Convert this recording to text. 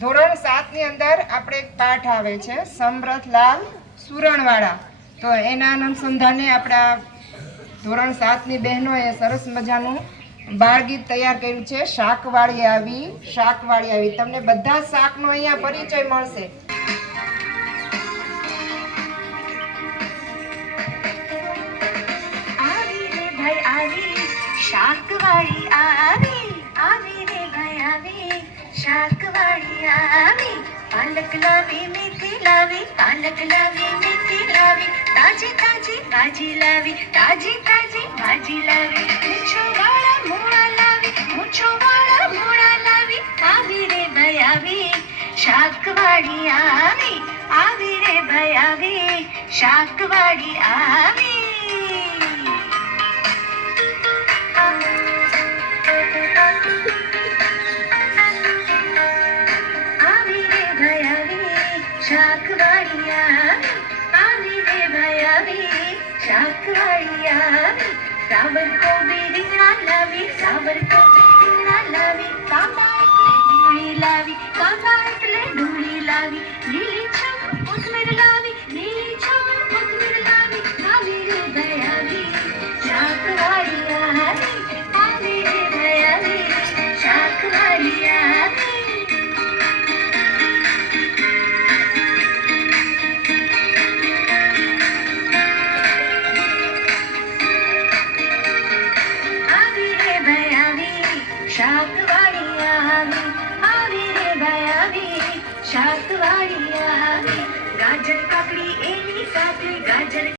ધોરણ 7 ની અંદર આપણે એક પાઠ આવે છે સમરથલાલ સુરણવાળા. તો એના અનુસંધાને આપણા ધોરણ 7 ની બહેનોએ સરસ મજાનું બાળગીત તૈયાર કર્યું છે. શાકવાળી આવી, શાકવાળી આવી. તમને બધા શાકનો અહીંયા પરિચય મળશે. આવી રે ભાઈ આવી, શાકવાળી આવી, આવી રે ભાઈ આવી, શાકવાળી આવી. પાલક લાવી, મેથી લાવી, પાલક લાવી, મેથી લાવી, તાજી તાજી ભાજી લાવી, તાજી તાજી ભાજી લાવી. મૂછો વાળા મૂળા લાવી, મૂછો વાળા મૂળા લાવી. આવી રે ભાઈ આવી, શાકવાળી આવી, આવી રે ભાઈ આવી, શાકવાળી આવી. આવી રે ભાઈ આવી, શાકવાળી આવી, આવી રે ભાઈ આવી, શાકવાળી આવી. ફ્લાવર કોબી રીંગણા લાવી, ફ્લાવર કોબી રીંગણા લાવી, કાંદા એટલે ડુંગળી લાવી, કાંદા એટલે ડુંગળી લાવી. લીલીછમ કોથમીર લાવી, લીલીછમ કોથમીર લાવી. આવી રે ભાઈ આવી, શાકવાળી આવી, આવી રે ભાઈ આવી, શાકવાળી આવી. આવી રે ભાઈ આવી, શાકવાળી આવી, આવી રે ભાઈ આવી, શાકવાળી આવી. ગાજર કાકડી એની સાથે, ગાજર